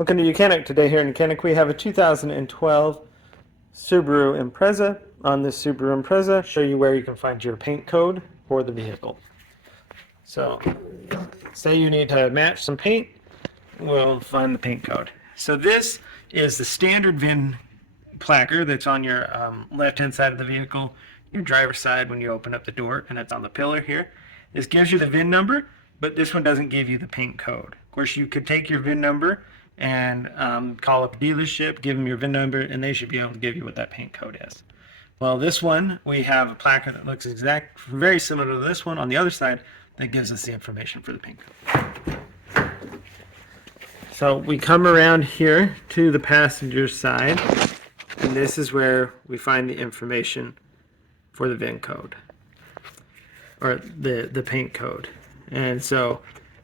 Welcome to YOUCANIC. Today here in YOUCANIC we have a 2012 Subaru Impreza. On this Subaru Impreza, show you where you can find your paint code for the vehicle. So, say you need to match some paint, we'll find the paint code. So this is the standard VIN placard that's on your left-hand side of the vehicle, your driver's side when you open up the door, and it's on the pillar here. This gives you the VIN number, but this one doesn't give you the paint code. Of course, you could take your VIN number and call up a dealership, give them your VIN number, and they should be able to give you what that paint code is. Well, this one, we have a placard that looks very similar to this one on the other side that gives us the information for the paint code. So we come around here to the passenger side, and this is where we find the information for the VIN code, or the paint code. And so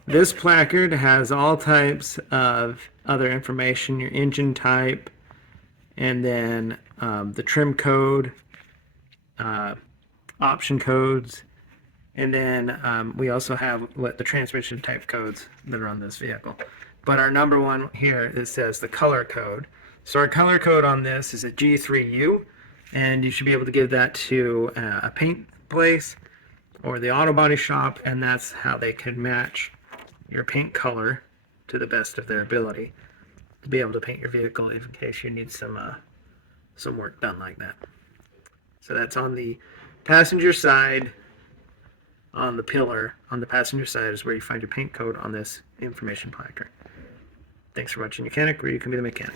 this placard has all types of other information, your engine type, and then the trim code, option codes, and then we also have the transmission type codes that are on this vehicle. But our number one here, it says the color code. So our color code on this is a G3U, and you should be able to give that to a paint place or the auto body shop, and that's how they can match your paint color to the best of their ability to be able to paint your vehicle in case you need some work done like that. So that's on the passenger side. On the pillar on the passenger side is where you find your paint code on this information placard. Thanks for watching YOUCANIC, where you can be the mechanic.